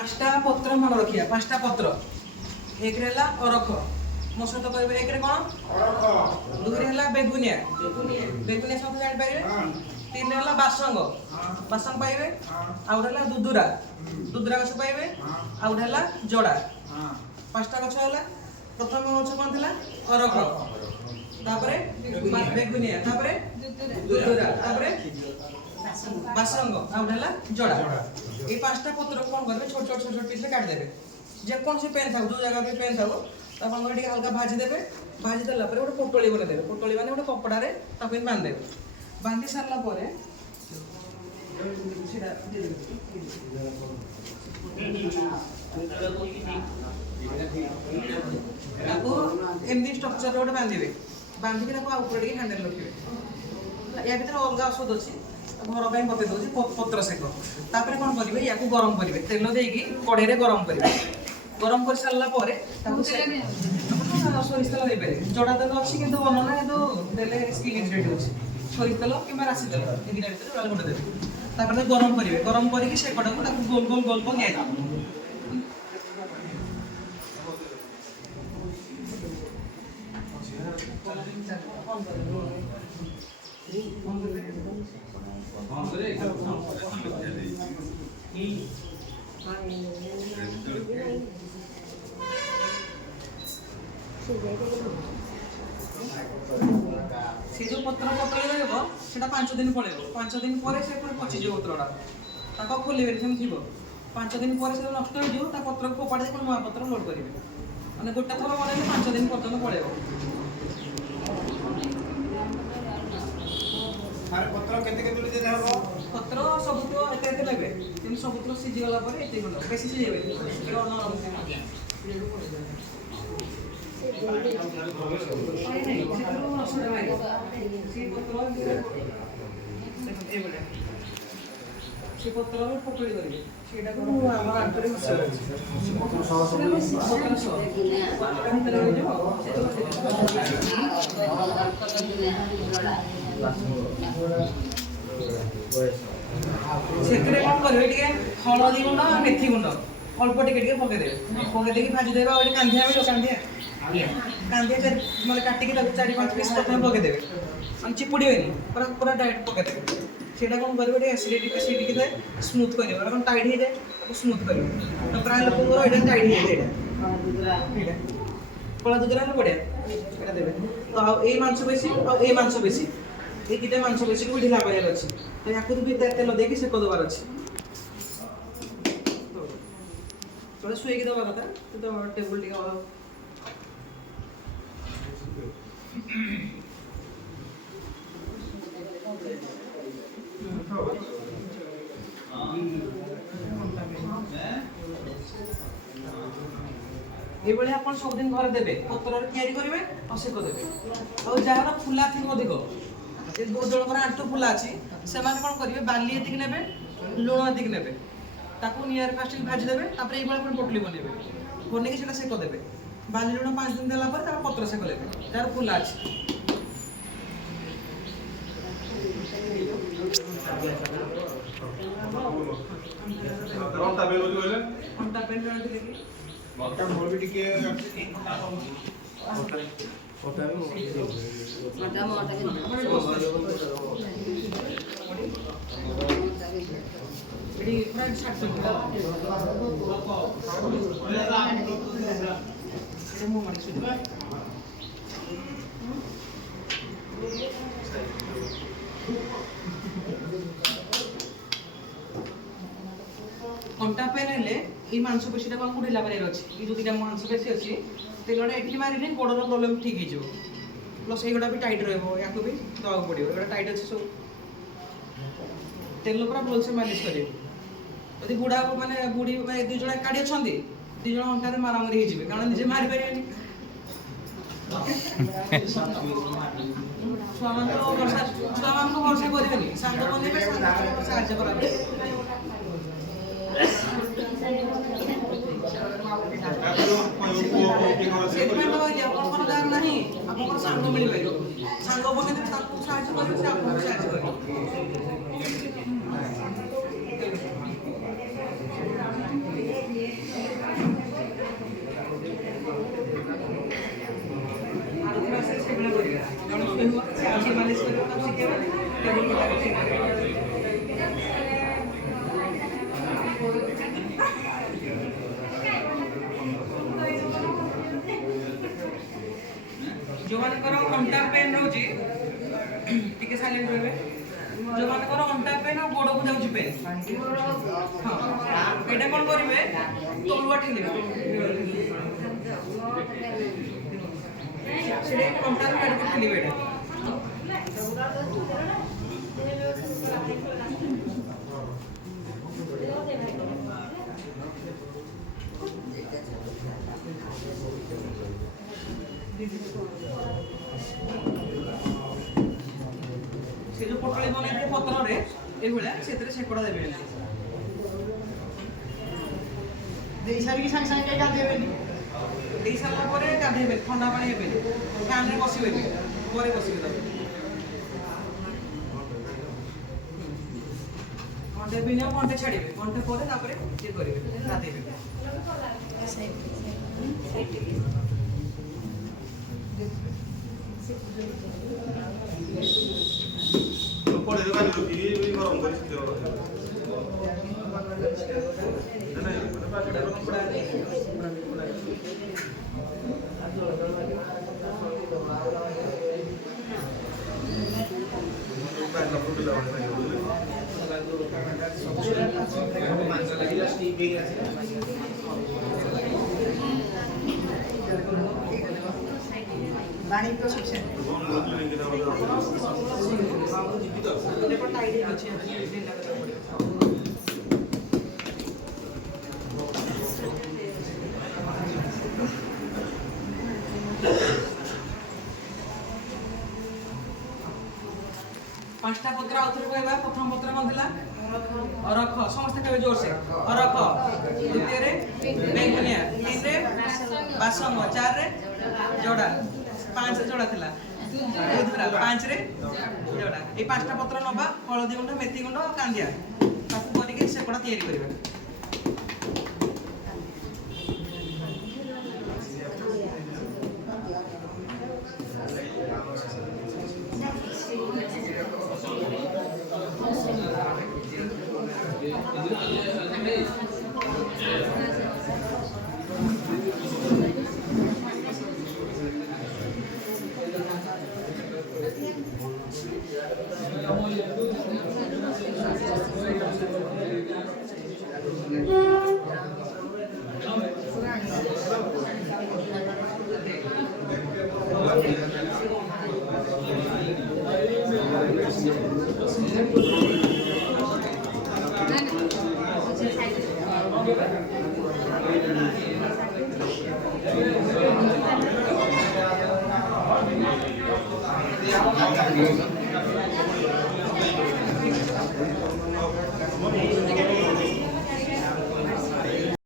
पांचटा पत्र मन रखिया पांचटा पत्र एक रेला अरख मो सहित कहबे एक रे कोन अरख दुई रेला बेगुनिया बेगुनिया सब जानि पाइबे तीन रेला बासंग बासंग पाइबे आउ रेला दुदुरा दुदुरा गछ पाइबे आउ रेला जोड़ा पांचटा गछ होला प्रथम गछ कोन थिला अरख तापरे बेगुनिया तापरे दुदुरा तापरे बासंग आउ रेला जोड़ा ये पांचटा पत्र को कौन छोट छोट छोट छोट पीस काट देबे जे कौन से पेन थाउ जो जगह पे पेन थाउ त अपन टिके हल्का भाजी देबे भाजी देला परे गोटे पोटली बने देबे पोटली माने गोटे कपड़ा रे तापे बांध देबे बांधी सारला परे सेडा दे देबे ताको एमडी स्ट्रक्चर रोड बांधीबे बांधी के ताको ऊपर टिके हैंडल रखिबे या भीतर अलगा औषध अछि घर पे बते दौर पत्र सेक तापर कौन करेंगे या गरम करेंगे तेल देकी कड़े गरम करेंगे गरम कर सारा सोरिष तेल देपारे जोड़ा तेल अच्छी कि बनना कि देले स्किन इन्फ्लेट अच्छे सोरिष तेल कि राशि तेल ये दुटा भर गोटे देते गरम करेंगे गरम करके सेकटा को गोल गोल गोल गोल दिया से जो पत्र पत्र से 5 दिन पड़े 5 दिन पर से पचिज पत्रटा खोलिए थी 5 दिन पर से नष्ट हो पत्र को फोपाड़ी नुआ पत्र लोड करेंगे मैंने गोटे थर बड़े 5 दिन पर्यटन पड़े पत्र केते हबो पत्र सबुतो एते लेबे किन सबुतो सिजी गला परे एते गला बेसी सिजेबे ए अन से पत्र पकड़ी करिवे सेटा को हमर आंतरे मसला से पत्र सेतरे कौन करिवे टिके हळदी गुंड मेथी गुंड अल्प टिके पके देबे पके देकी भाजी देबे और कांधिया भी कांधिया कांधिया मतलब काटिकी 4-5 पीस प्रथम पके देबे हम चिपुड़ीबेनी पूरा पूरा डायरेक्ट पके देबे सेटा कौन करिवे एसिडिटी दे स्मूथ करिवे और टाइट ही जाए तो स्मूथ करिवे तो प्राय लोक को एटा टाइट ही जाए एटा कोला दुधरा न पड़े एटा देबे तो ए मांसपेशी और ए मांसपेशी ये किटे मांसपेशी को ढिला करार अच्छी तो या भी तेल देकी सेक देवार अच्छी थोड़ा शुएकी देवा कथा तो टेबल टिके ये आप सब दिन घर देवे पत्र तैयारी करेंगे और सेक देवे और जार फुला थी अधिक बहुत जन आंटू फुला अच्छी से कौन करेंगे बाली एतिक ने लुण एतिक ने निआर फास्ट भाजीदेवे ये पोटली बनइबे बनई सेक देवे बाली लुण 5 दिन देला पत्र सेक देवे जार फुला अच्छी घंटा पेन मक्का मोर भी टिके कंटा पेन हेले ये मांसपेशी को ढिला करार अच्छी ये जो 2टा मांसपेशी अच्छी तेलटा ये मारे गोड़र प्रोब्लेम ठीक हो प्लस ये भी टाइट रहा भी दवा पड़ो ये टाइट अच्छे सब तेल पूरा भल से मालिश करेंगे यदि बुढ़ा माने बुढ़ी माने 2 जण एकाठी अच्छा 2 जण अंटारे मारामारी हो कारण निजे मारी पारे छुआ मान भरसा करेंगे सांग बनइबे साहाଯ୍य करेंगे सांग मिल सांग बने साहाଯ୍य करेंगे साहाଯ୍य करेंगे ଯୋଉମାନଙ୍କର ଅଣ୍ଟା ପେନ୍ ରହୁଛି ଟିକେ ସାଇଲେଣ୍ଟ ରହିବେ। ଯୋଉମାନଙ୍କର ଅଣ୍ଟା ପେନ୍ ଆଉ ଗୋଡ଼କୁ ଯାଉଛି ପେନ୍, ହଁ ଏଇଟା କ'ଣ କରିବେ, ତଳୁଆ ଠେଲିବେ। ସେଟା ଅଣ୍ଟାରୁ ଆଡ଼କୁ ଠେଲିବେ। ଏଇଟା ସେ ଯୋଉ ପୋଟଳି ବନେଇଥିଲେ ପତ୍ରରେ ଏଇଭଳିଆ ସେଥିରେ ସେକଡ଼ା ଦେବେ। ଦେଇ ସାରିକି ସାଙ୍ଗେ ସାଙ୍ଗେ ଗାଧେଇବେନି। ଦେଇ ସାରିଲା ପରେ ଗାଧେଇବେ, ଥଣ୍ଡା ପାଣି ହେବେନି, ଫ୍ୟାନ୍ରେ ବସିବେ ବି, ପରେ ବସିବେ ତାପରେ। ଘଣ୍ଟେ ମିନିମମ୍ ଘଣ୍ଟେ ଛାଡ଼ିବେ, ଘଣ୍ଟେ ପରେ ତାପରେ ଇଏ କରିବେ, ଗାଧେଇବେ। ପାଣି ତ ସଫିସିଏଣ୍ଟ। ପାଞ୍ଚଟା ପତ୍ର ଆଉଥରେ କହିବା। ପ୍ରଥମ ପତ୍ର କ'ଣ ଥିଲା? ଅରଖ। ସମସ୍ତେ କହିବେ ଜୋରସେ, ଅରଖ। ଦ୍ୱିତୀୟରେ ବେଗୁନିଆ, ତିନିରେ ବାସଙ୍ଗ, ଚାରିରେ ଜଡ଼ା, ପାଞ୍ଚରେ ଜଡ଼ା ଥିଲା, ଦୁଧୁରା, ପାଞ୍ଚରେ ଜଡ଼ା। ଏଇ ପାଞ୍ଚଟା ପତ୍ର ନବା, ହଳଦୀ ଗୁଣ୍ଡ, ମେଥି ଗୁଣ୍ଡ, କାଣ୍ଡିଆ, ତାକୁ କରିକି ସେକଡ଼ା ତିଆରି କରିବା।